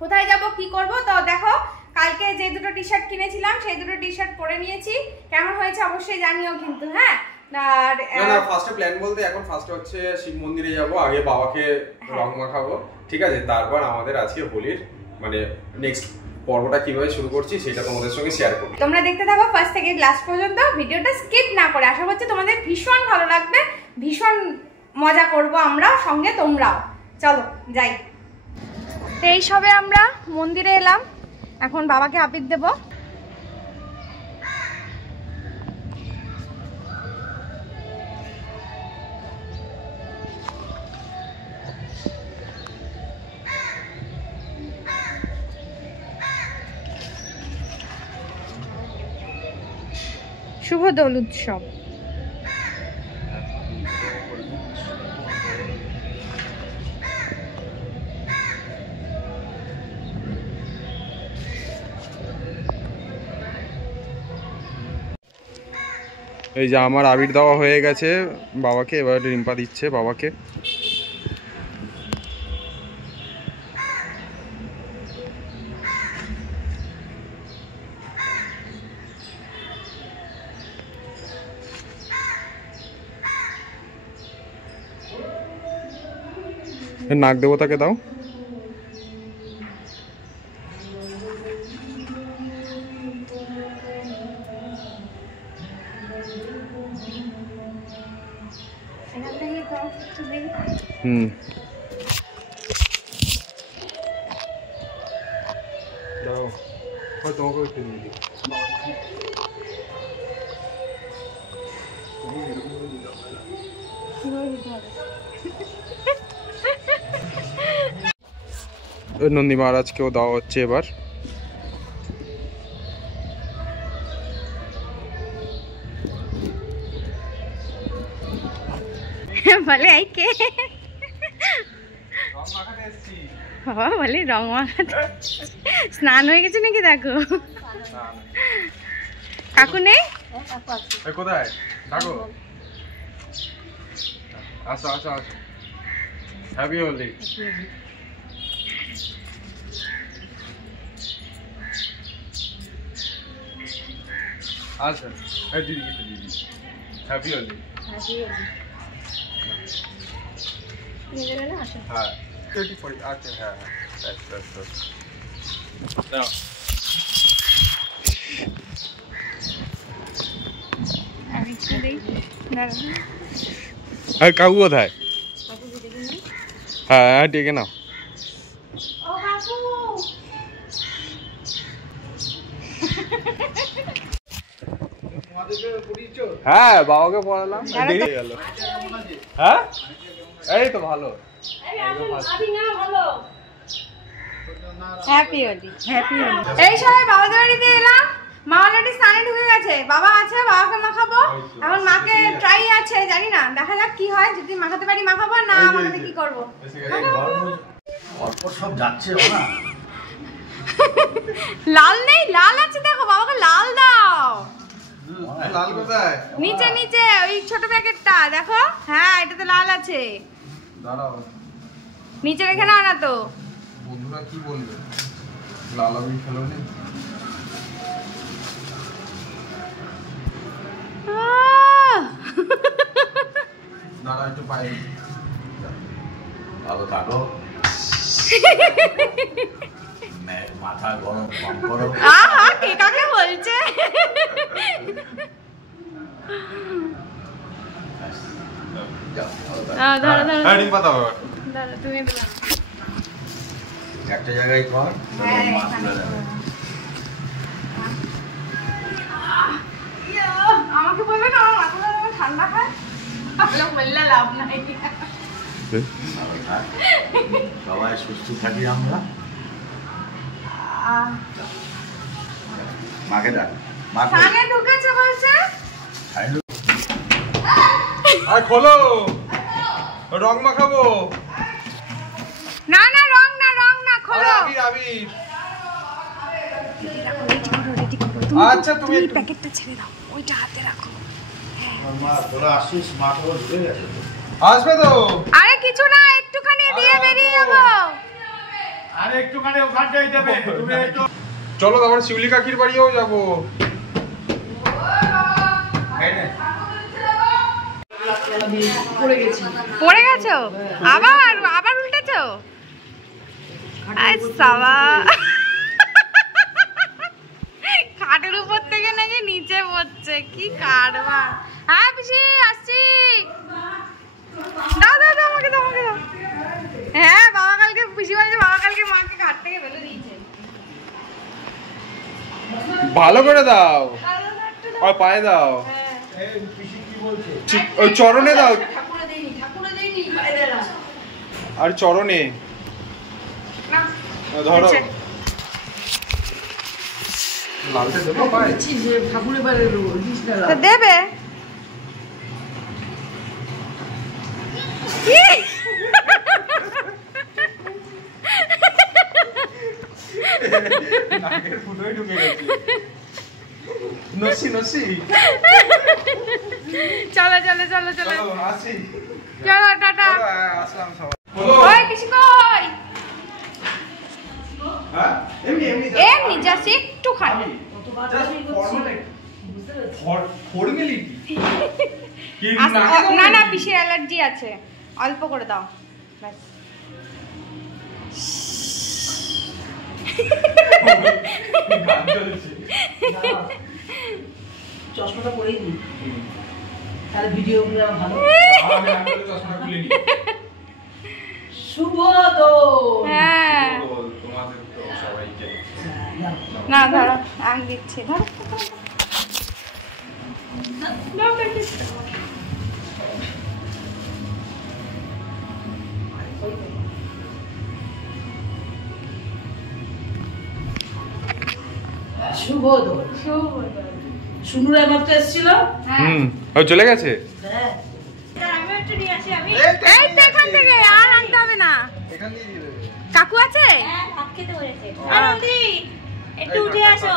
কোথায় যাব কি করব তো দেখো কালকে যে দুটো টি-শার্ট কিনেছিলাম সেই দুটো টি-শার্ট পরে নিয়েছি কেমন হয়েছে অবশ্যই জানিও কিন্তু হ্যাঁ আর না ফার্স্টে প্ল্যান বলতে এখন ফার্স্ট হচ্ছে শিব মন্দিরে যাব আগে বাবাকে রং মাখাবো ঠিক আছে তারপর আমাদের আজকে হোলির মানে নেক্সট পর্বটা কিভাবে শুরু করছি সেটা তোমাদের সঙ্গে শেয়ার করব তোমরা দেখতে থাকো ফার্স্ট থেকে লাস্ট পর্যন্ত ভিডিওটা স্কিপ না করে আশা করছি তোমাদের ভীষণ ভালো লাগবে ভীষণ মজা করব আমরা সঙ্গে তোমরাও চলো যাই এই সবে আমরা মন্দিরে এলাম এখন বাবাকে আপিত দেব শুভ দোল উৎসব এই যে আমার আবির দেওয়া হয়ে গেছে বাবাকে এবার রিম্পা দিচ্ছে বাবাকে নাগ দেবতাকে দাও দাও তোমাকে একটু দিয়ে দিই নন্দী মহারাজকেও দেওয়া হচ্ছে এবার বলে আইকে বলে রং মাখাতে স্নান হয়ে গেছে নাকি দেখো কাকু নেই কোথায় কাকু আসো আসো আসো হ্যাপি হোলি আচ্ছা হ্যাঁ দিদি দিদি হ্যাপি হোলি হ্যাঁ আচ্ছা হ্যাঁ হ্যাঁ আর কাকু কোথায় হ্যাঁ ডেকে নাও হ্যাঁ বাবাকে পড়ালাম দেখে গেল হ্যাঁ এই তো ভালো এই সবাই বাবাদের বাড়িতে এলাম মা অলরেডি স্নানে ঢুকে গেছে বাবা আছে বাবাকে মাখাবো এখন মাকে ট্রাই আছে জানি না দেখা যাক কি হয় যদি মাখাতে পারি মাখাবো না মাখাতে কি করবো সব যাচ্ছে না লাল নেই, লাল আছে দেখো, বাবাকে লাল দাও। লাল কোথায়? নিচে নিচে ওই ছোট প্যাকেটটা দেখো, হ্যাঁ এটাতে লাল আছে। দাঁড়াও, নিচে রেখে নাও না তো। বন্ধুরা কি বলবে? লাল আবি খেলো নি? দাঁড়া একটু পায়ে ভালো থাকো, মাথা গরম কম করো। আহা, কে কাকে বলছে? ধরো ধরো হ্যাঁ ডিম পাতা বাবা। ধরো, তুমি দিলাম। একটা জায়গায় কর, হ্যাঁ, মাছ তুলে দেবে। আমাকে বলবে না আমার মাথাটা যেন ঠান্ডা হয়, তাহলে বললে লাভ নাই। ভালো থাক, সবাই সুস্থ থাকি আমরা। মাকে ডাক, মা কই? কানে ঢুকেছে বলছে। খাইলো? আর খোলো, রং মাখাবো। না না, রং না, রং না, খোলো। আবির আবির। রেডি করো। আচ্ছা তুমি একটু প্যাকেটটা ছেড়ে দাও, ওইটা হাতে রাখো। মা তোরা আসছিস, মা তো ঢুকে গেছে তো। আসবে তো? আরে কিছু না, একটুখানি দিয়ে বেরিয়ে যাবো। আরে একটুখানি ওখানটাই দেবে, তুমি একটু চলো তারপর শিউলি কাকির বাড়িও যাবো। পড়ে গেছো? আবার আবার উল্টেছো? আই সাবা, খাটের উপর থেকে নাকি নিচে পড়ছে, কি কারবার। হ্যাঁ পিসি আসছি, দাও দাও দাও, আমাকে দাও, আমাকে দাও। হ্যাঁ বাবা কালকে, পিসি বলছে বাবা কালকে মাকে ঘাট থেকে ফেলে দিয়েছে। ভালো করে দাও, আর পায়ে দাও, ওই চরণে দাও, আর চরণে ধরো। লালটা দেবো পায়ে? তো দেবে। নাকের ফুটোয় ঢুকে গেছে। নসি নসি। চলো চলো চলো চলো, চলো আসি। চলো টাটা। আসলাম সবাই। ওই পিসি কই? হ্যাঁ এমনি এমনি এমনি জাস্ট একটুখানি। ফর্মালিটি। না না, পিসির অ্যালার্জি আছে, অল্প করে দাও ব্যাস। চশমাটা পরেই দিই, তাহলে ভিডিওগুলো ভালো। চশমা খুলে নি। শুভ দোল। হ্যাঁ তোমাদের তো সবাইকে। না ধরো, আমি দিচ্ছি, ধরো দাও প্যাকেট। শুভ দোল। শুভ শুনুর আমার তো এসেছিল। হ্যাঁ ও চলে গেছে। হ্যাঁ, আমি একটু নিয়ে আসি। আমি এই তো এখান থেকে আর আনতে হবে না। এখান দিয়ে দিয়ে দেবে। কাকু আছে? হ্যাঁ, ভাত খেতে বলেছে। আনন্দি একটু উঠে আসো।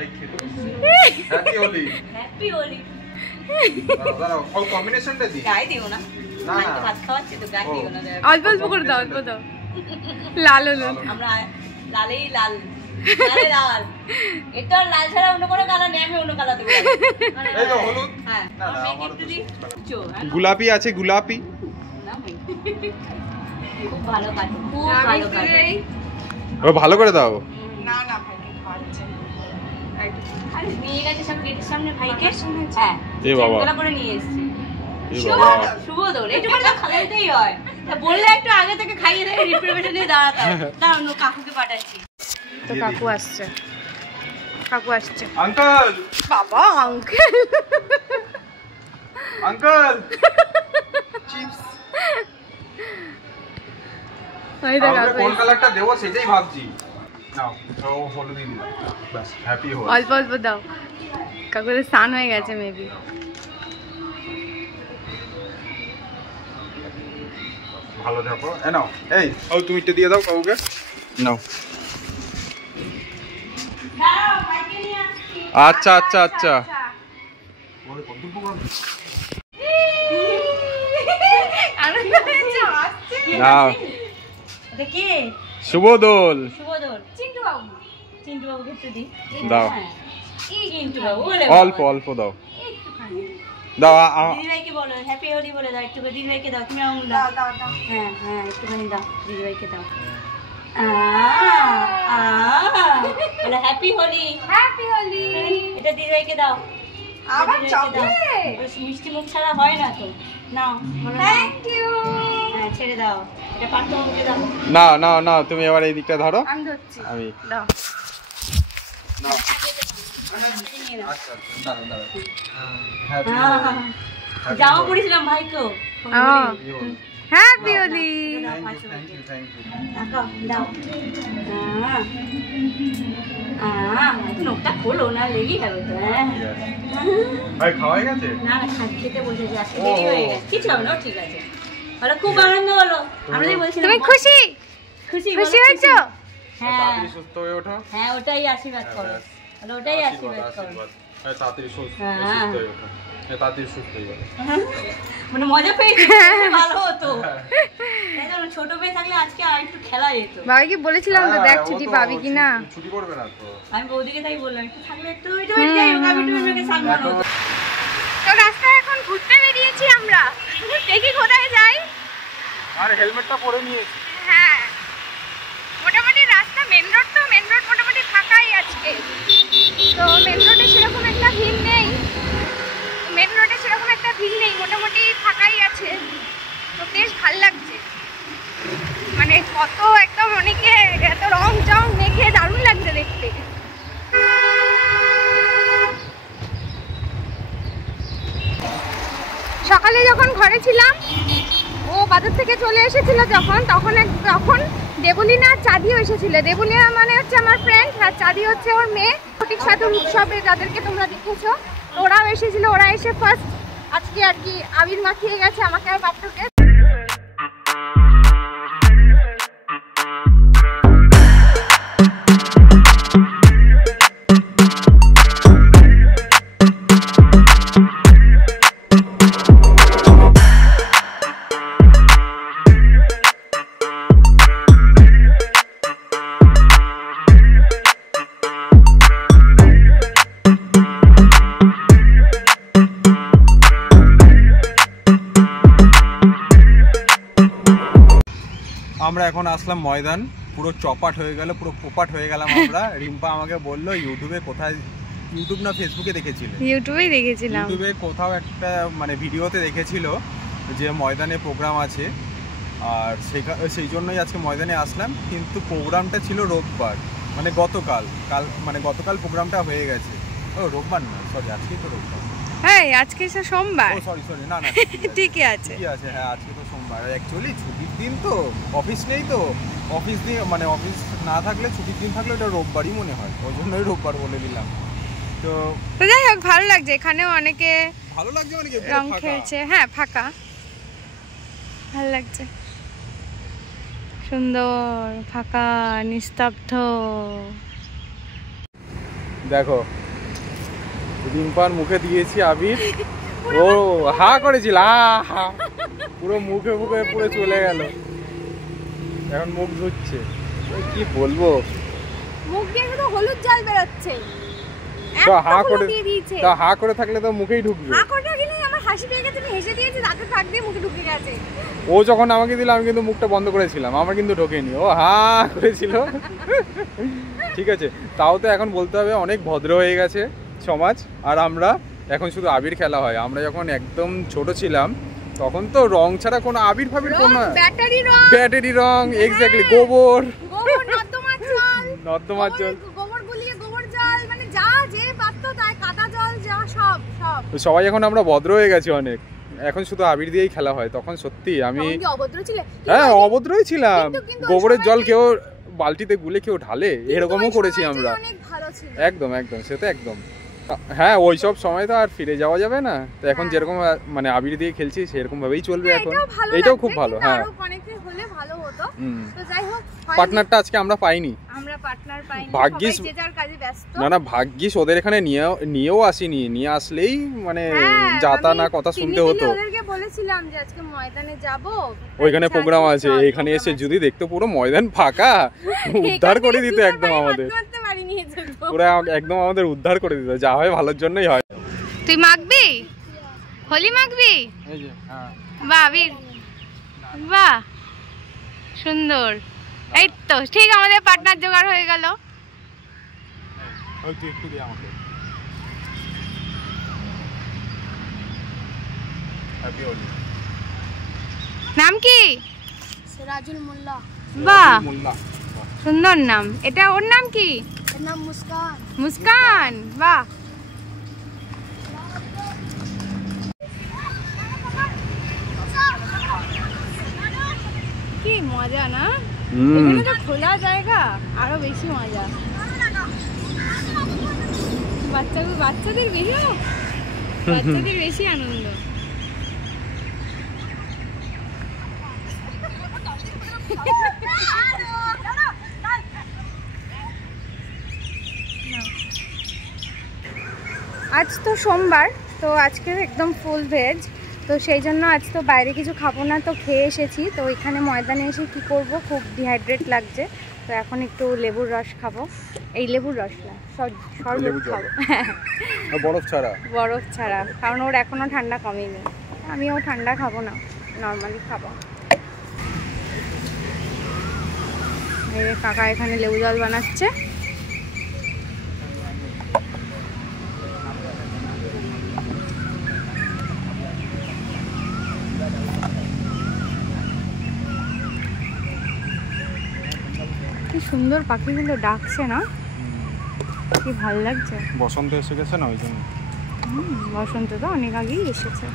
এই খেতে বসে। হ্যাপি হোলি। হ্যাপি হোলি। দাঁড়াও, ওই কম্বিনেশনটা দি। গায়ে দিও না। না আমি না তো ভাত খাওয়াচ্ছি তো গায়ে দিও না। অল্প অল্প করে দাও, অল্প দাও। লাল হলো। আমরা লালেই লাল। লালে লাল। এটা লাল ছাড়া অন্য কোনো কালার নেই, আমি অন্য কালার দেবো। এই তো হলুদ। হ্যাঁ, না, না, আমি আমারও একটু তো দিই। চো, হ্যাঁ। গোলাপি আছে, গোলাপি। না, ভাই। খুব ভালো কাটো, খুব আমি ভালো একটু কাটো। এই ও ভালো করে দাও। না না ভাই খাওয়াচ্ছে। আরে নিয়ে গেছে সব গেটের সামনে ভাইকে। হ্যাঁ। এ বাবা। চেনগুলো করে নিয়ে এসেছি। এ বাবা। শুভ দোল, এইটুকু তো খাওয়াইতেই হয়। তা বললে একটু আগে থেকে খাইয়ে দেয়, রিপ্রেজেন্টেশন দিয়ে দাঁড়াতাম। দাঁড়ানো, কাকুকে পাঠাচ্ছি। তো কাকু আসছে, কাকু আসছে। আঙ্কেল, বাবা আঙ্কেল, আঙ্কেল। চিপস। ওই দেখ আমাকে কোন কাকু কালারটা দেবো সেটাই ভাবছি। নাও, ও হলুদ দিন। বাস, হ্যাপি হোলি। অল্প অল্প দাও। কাকুদের স্নান হয়ে গেছে মেবি। ভালো থাকো। এ নাও, এই ও তুমি এটা দিয়ে দাও কাউকে। নাও। আচ্ছা আচ্ছা আচ্ছা আনন্দ হয়েছে, হাসছে। নাও এটা কে? শুভদোল শুভদোল। চিন্টু বাবু, চিন্টু বাবুকে একটু দিই। দাও হ্যাঁ। চিন্টু বাবু, ওরে অল্প বাবা। অল্প দাও একটুখানি। দাও দিদিভাইকে বলো হ্যাপি হোলি বলে দাও, একটু দিদিভাইকে দাও, তুমি আঙুল দাও দাও। দাও দাও। হ্যাঁ হ্যাঁ দিদিভাইকে দাও। বলে হ্যাপি হোলি। হ্যাপি হোলি। এটা দিদিভাইকে দাও। আবার দিদিভাইকে দাও। চকলেট। ওই মিষ্টি মুখ ছাড়া হয় না তো। নাও বলো নাও। Thank you. হ্যাঁ ছেড়ে দাও। এটা পার্থবাবুকে দাও। না না না তুমি এবার এই দিকটা ধরো আমি ধরছি। আমি দাও। নিয়ে নাও। আচ্ছা দাঁড়াও দাঁড়াও জামা পড়েছিলাম ভাইকেও। হ্যাপি হোলি। নোকটা খোলো না, লেগে গেল তো। ভাই খাওয়া হয়ে গেছে না না খেতে বসেছি, আজকে দেরি হয়ে গেছে। কিছু হবে না, ঠিক আছে। বলো খুব আনন্দ হলো। আমরা বলছিলাম তুমি খুশি? খুশি খুশি হয়েছো? হ্যাঁ তাড়াতাড়ি সুস্থ হয়ে ওঠো হ্যাঁ ওটাই আশীর্বাদ করো। বলো ওটাই আশীর্বাদ করো। তাড়াতাড়ি সুস্থ হ্যাঁ। হয়ে ওঠো তাড়াতাড়ি সুস্থ হয়ে যাবে মানে মজা পেয়েছি, ভালো হতো। তাই জন্য ছোট মেয়ে থাকলে আজকে আর একটু খেলা যেত। বাবাকে বলেছিলাম তো দেখ ছুটি পাবি কিনা। ছুটি করবে না তো আমি বৌদিকে তাই বললাম একটু থাকলে একটু যাই হোক, আমি একটু মেয়েকে সামলানো হতো। তো রাস্তায় এখন ঘুরতে বেরিয়েছি আমরা, দেখি কোথায় যাই। আর হেলমেটটা পরে নিয়েছি হ্যাঁ মোটামুটি রাস্তা মেন রোড, তো মেন রোড মোটামুটি ফাঁকাই আজকে। তো মেন রোডে সেরকম একটা ভিড় নেই, মোটামুটি ফাঁকাই আছে। তো বেশ ভাল লাগছে, মানে কত একদম অনেকে এত রং চং মেখে দারুণ লাগছে দেখতে। সকালে যখন ঘরে ছিলাম, ও বাজার থেকে চলে এসেছিল তখন দেবলীনা আর চাঁদিও এসেছিল। দেবলীনা মানে হচ্ছে আমার ফ্রেন্ড, আর চাঁদি হচ্ছে ওর মেয়ে। ফটিক সাধুর উৎসবে যাদেরকে তোমরা দেখেছো, ওরাও এসেছিল। ওরা এসে ফার্স্ট আজকে আর কি আবির মাখিয়ে গেছে আমাকে আর বাচ্চাকে। আমরা এখন আসলাম ময়দান, পুরো চপাট হয়ে গেল, পুরো পোপাট হয়ে গেলাম আমরা। রিম্পা আমাকে বললো ইউটিউবে কোথায়, ইউটিউব না ফেসবুকে দেখেছিলে? ইউটিউবেই দেখেছিলাম। ইউটিউবে কোথাও একটা মানে ভিডিওতে দেখেছিল যে ময়দানে প্রোগ্রাম আছে, আর সেই জন্যই আজকে ময়দানে আসলাম। কিন্তু প্রোগ্রামটা ছিল রোববার, মানে গতকাল প্রোগ্রামটা হয়ে গেছে। ও রোববার না, সরি আজকেই তো রোববার। হ্যাঁ আজকে সোমবার। ও সরি না ঠিকই আছে। হ্যাঁ আজকে তো সোমবার। অ্যাকচুয়ালি ছুটির দিন তো, অফিস নেই তো, অফিস দিয়ে মানে অফিস না থাকলে ছুটির দিন থাকলে ওটা রোববারই মনে হয়, ওই জন্যই রোববার বলে দিলাম। তো যাই হোক ভালো লাগছে, এখানেও অনেকে ভালো লাগছে, মানে রং খেলছে। হ্যাঁ ফাঁকা, ভালো লাগছে, সুন্দর ফাঁকা নিস্তব্ধ। দেখো রিম্পার মুখে দিয়েছি আবির, ও হা করেছিল, পুরো মুখে পুরো চলে গেল। এখন মুখ ধুচ্ছে, কি বলবো, মুখ দিয়ে শুধু হলুদ জল বেরোচ্ছে। তো হা করে থাকলে তো মুখেই ঢুকবে। হা করে থাকলে আমার হাসি পেয়ে গেছে, আমি হেসে দিয়েছি, দাঁতে থাক দিয়ে মুখে ঢুকে গেছে। ও যখন আমাকে দিল আমি কিন্তু মুখটা বন্ধ করেছিলাম, আমার কিন্তু ঢোকেনি, ও হা করেছিল। ঠিক আছে, তাও তো এখন বলতে হবে অনেক ভদ্র হয়ে গেছে সমাজ। আর আমরা এখন শুধু আবির খেলা হয়। আমরা যখন একদম ছোট ছিলাম তখন তো রং ছাড়া কোনো আবির ফাবির কোনো, ব্যাটারি রং, এক্স্যাক্টলি গোবর, নর্দমার জল, গোবর গুলিয়ে গোবর জল, মানে যা যে পারতো তাই, কাদা জল যা সব। তো সবাই এখন আমরা ভদ্র হয়ে গেছি অনেক, এখন শুধু আবির দিয়েই খেলা হয়। তখন সত্যি আমি হ্যাঁ অভদ্রই ছিলাম। গোবরের জল কেউ বালতিতে গুলে কেউ ঢালে, এরকমও করেছি আমরা। একদম সে তো একদম। হ্যাঁ ওইসব সময় তো আর ফিরে যাওয়া যাবে না, তো এখন যেরকম মানে আবির দিয়ে খেলছি সেরকম ভাবেই চলবে এখন। এটাও খুব ভালো, হ্যাঁ অনেকে হলে ভালো হতো। তো যাই হোক পার্টনারটা আজকে আমরা পাইনি, আমরা পার্টনার পাইনি, ভাগ্যিস সবাই যে যার কাজে ব্যস্ত। না ভাগ্যিস ওদের এখানে নিয়েও আসিনি, নিয়ে আসলেই মানে যাতা না কথা শুনতে হতো। ওদেরকে বলেছিলাম যে আজকে ময়দানে যাব, ওইখানে প্রোগ্রাম আছে, এখানে এসে যদি দেখতো পুরো ময়দান ফাঁকা, উদ্ধার করে দিত একদম আমাদের, পুরো একদম আমাদের উদ্ধার করে দিত। যা হয় ভালোর জন্যই হয়। তুই মাখবি, হোলি মাখবি? এই যে হ্যাঁ বাহ বীর, বাহ সুন্দর। এই তো ঠিক আমাদের পার্টনার জোগাড় হয়ে গেল। ওই তুই একটু দে আমাকে। হ্যাপি হোলি। নাম কি? সিরাজুল মোল্লা। বাহ মোল্লা, সুন্দর নাম। এটা ওর নাম কি? এর নাম মুস্কান। মুস্কান, বাহ। কি মজা না, এখানে তো খোলা জায়গা, আরো বেশি মজা। বাচ্চাদের বেশি আনন্দ। আজ তো সোমবার, তো আজকে একদম ফুল ভেজ, তো সেই জন্য আজ তো বাইরে কিছু খাবো না, তো খেয়ে এসেছি। তো এখানে ময়দানে এসে কি করব, খুব ডিহাইড্রেট লাগছে, তো এখন একটু লেবুর রস খাবো। এই লেবুর রস না, শরবত খাবো। বরফ ছাড়া, কারণ ওর এখনো ঠান্ডা কমেনি। আমিও ঠান্ডা খাবো না, নর্মালি খাবো। এই কাকা এখানে লেবু জল বানাচ্ছে। কি সুন্দর পাখিগুলো ডাকছে না, কি ভালো লাগছে। বসন্ত এসে গেছে না ওই জন্য। বসন্ত তো অনেক আগেই এসেছে।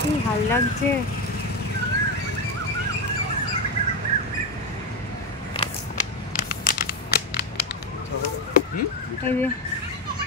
কি ভালো লাগছে। এই যে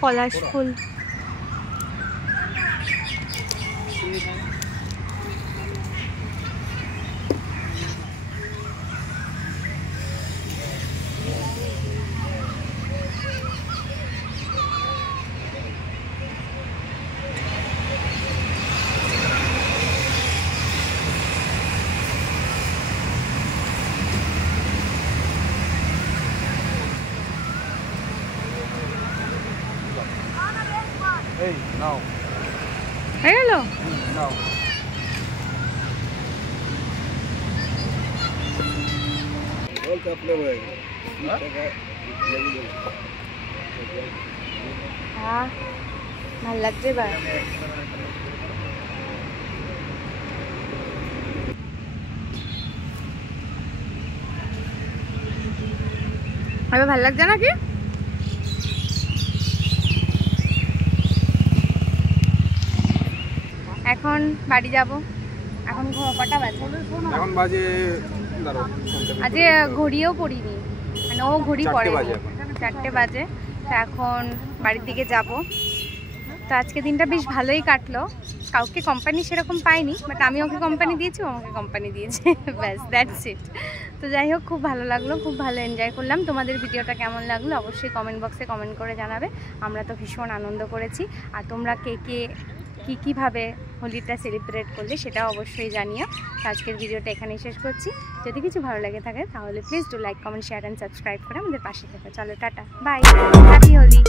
পলাশ ফুল, এই নাও হয়ে গেল। নাও হ্যাঁ ভালো লাগছে এবার। এবার ভালো লাগছে নাকি? এখন বাড়ি যাব। এখন কটা বাজে? এখন বাজে আজকে ঘড়িও পড়িনি, মানে ও ঘড়ি পড়ে, 4টে বাজে। তো এখন বাড়ির দিকে যাব। তো আজকে দিনটা বেশ ভালোই কাটলো, কাউকে কোম্পানি সেরকম পাইনি, বাট আমি ওকে কোম্পানি দিয়েছি, ও আমাকে কোম্পানি দিয়েছে, ব্যাস দ্যাটস ইট। তো যাই হোক খুব ভালো লাগলো, খুব ভালো এনজয় করলাম। তোমাদের ভিডিওটা কেমন লাগলো অবশ্যই কমেন্ট বক্সে কমেন্ট করে জানাবে। আমরা তো ভীষণ আনন্দ করেছি, আর তোমরা কে কীভাবে হোলিটা সেলিব্রেট করলে সেটাও অবশ্যই জানিও। আজকের ভিডিওটা এখানেই শেষ করছি। যদি কিছু ভালো লাগে থাকে তাহলে please do like, comment, share and subscribe করে আমাদের পাশে থেকো। চলো টাটা, বাই, হ্যাপি হোলি।